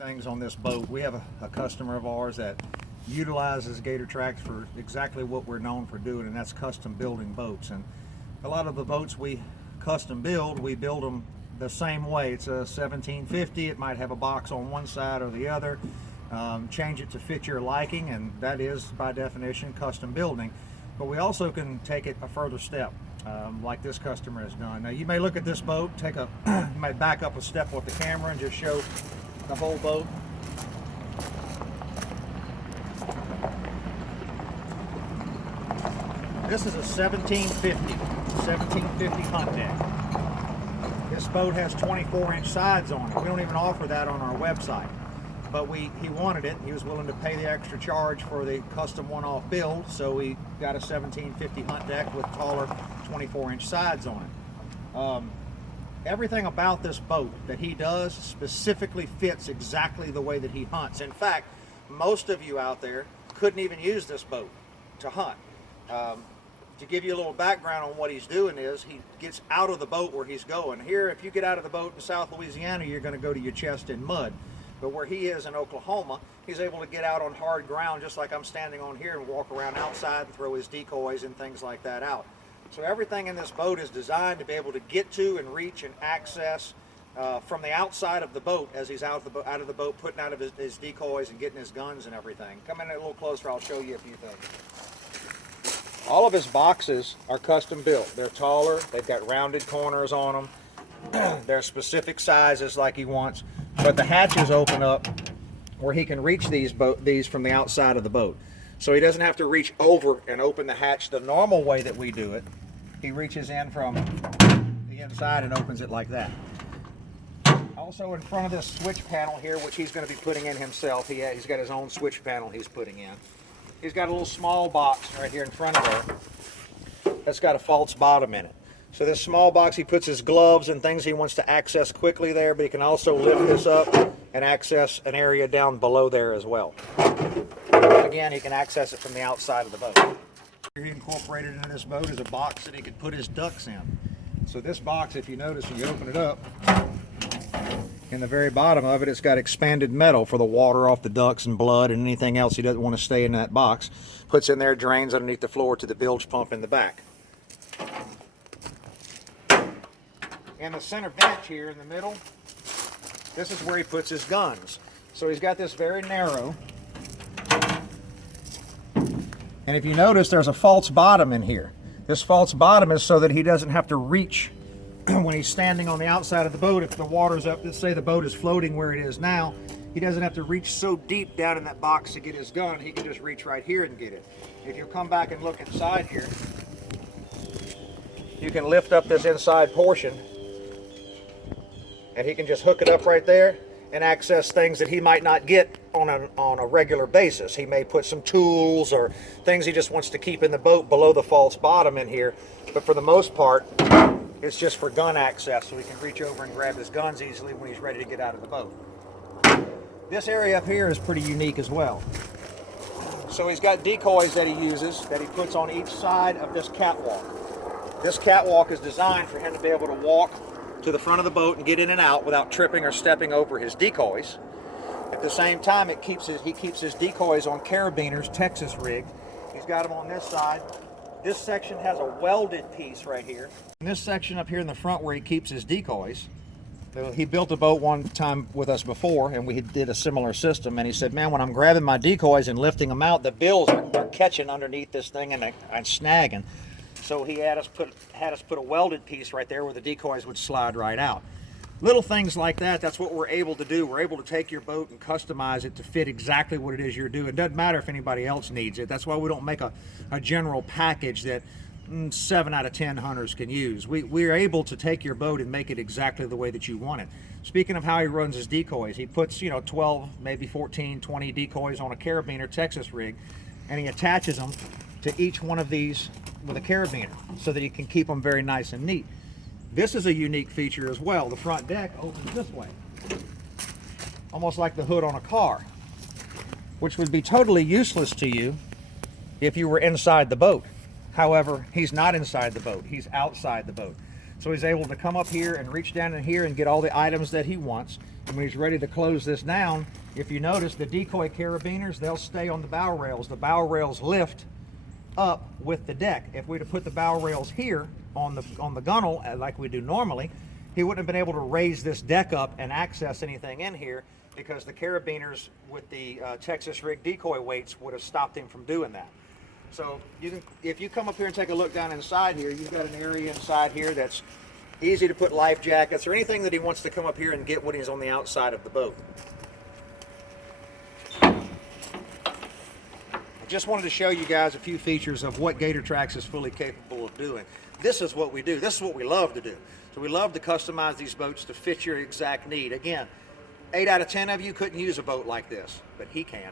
Things on this boat. We have a customer of ours that utilizes Gator Trax for exactly what we're known for doing, and that's custom building boats. And a lot of the boats we custom build, we build them the same way. It's a 1750. It might have a box on one side or the other. Change it to fit your liking, and that is by definition custom building. But we also can take it a further step, like this customer has done. Now you may look at this boat, you may back up a step with the camera and just show the whole boat. This is a 1750 hunt deck. This boat has 24-inch sides on it. We don't even offer that on our website. But he wanted it. He was willing to pay the extra charge for the custom one-off build, so we got a 1750 hunt deck with taller 24-inch sides on it. Everything about this boat that he does specifically fits exactly the way that he hunts. In fact, most of you out there couldn't even use this boat to hunt. To give you a little background on what he's doing is he gets out of the boat where he's going. Here, if you get out of the boat in South Louisiana, you're going to go to your chest in mud. But where he is in Oklahoma, he's able to get out on hard ground just like I'm standing on here and walk around outside and throw his decoys and things like that out. So everything in this boat is designed to be able to get to and reach and access from the outside of the boat as he's out of the boat, putting out of his decoys and getting his guns and everything. Come in a little closer, I'll show you a few things. All of his boxes are custom built. They're taller, they've got rounded corners on them. They're specific sizes like he wants, but the hatches open up where he can reach these from the outside of the boat. So he doesn't have to reach over and open the hatch the normal way that we do it. He reaches in from the inside and opens it like that. Also in front of this switch panel here, which he's going to be putting in himself, he's got his own switch panel he's putting in. He's got a little small box right here in front of there that's got a false bottom in it. So this small box, he puts his gloves and things he wants to access quickly there, but he can also lift this up and access an area down below there as well. Again, he can access it from the outside of the boat. He incorporated into this boat is a box that he could put his ducks in. So this box, if you notice, when you open it up, in the very bottom of it, it's got expanded metal for the water off the ducks and blood and anything else he doesn't want to stay in that box. Puts in there, drains underneath the floor to the bilge pump in the back. In the center bench here in the middle, this is where he puts his guns. So he's got this very narrow. And if you notice, there's a false bottom in here. This false bottom is so that he doesn't have to reach when he's standing on the outside of the boat. If the water's up, let's say the boat is floating where it is now, he doesn't have to reach so deep down in that box to get his gun. He can just reach right here and get it. If you come back and look inside here, you can lift up this inside portion and he can just hook it up right there and access things that he might not get on a regular basis. He may put some tools or things he just wants to keep in the boat below the false bottom in here, but for the most part it's just for gun access, so he can reach over and grab his guns easily when he's ready to get out of the boat. This area up here is pretty unique as well. So he's got decoys that he uses that he puts on each side of this catwalk. This catwalk is designed for him to be able to walk to the front of the boat and get in and out without tripping or stepping over his decoys. At the same time, he keeps his decoys on carabiners, Texas rig. He's got them on this side. This section has a welded piece right here. And this section up here in the front where he keeps his decoys, he built a boat one time with us before and we did a similar system, and he said, man, when I'm grabbing my decoys and lifting them out, the bills are catching underneath this thing and snagging. So he had us put a welded piece right there where the decoys would slide right out. Little things like that, that's what we're able to do. We're able to take your boat and customize it to fit exactly what it is you're doing. It doesn't matter if anybody else needs it. That's why we don't make a general package that 7 out of 10 hunters can use. We're able to take your boat and make it exactly the way that you want it. Speaking of how he runs his decoys, he puts 12, maybe 14, 20 decoys on a carabiner Texas rig, and he attaches them to each one of these with a carabiner so that he can keep them very nice and neat. This is a unique feature as well. The front deck opens this way, almost like the hood on a car, which would be totally useless to you if you were inside the boat. However, he's not inside the boat, he's outside the boat. So he's able to come up here and reach down in here and get all the items that he wants. And when he's ready to close this down, if you notice the decoy carabiners, they'll stay on the bow rails. The bow rails lift up with the deck. If we'd have put the bow rails here on the gunnel like we do normally, he wouldn't have been able to raise this deck up and access anything in here, because the carabiners with the Texas rig decoy weights would have stopped him from doing that. So you can, if you come up here and take a look down inside here, you've got an area inside here that's easy to put life jackets or anything that he wants to come up here and get when he's on the outside of the boat. I just wanted to show you guys a few features of what Gator Trax is fully capable of doing. This is what we do. This is what we love to do. So we love to customize these boats to fit your exact need. Again, 8 out of 10 of you couldn't use a boat like this, but he can.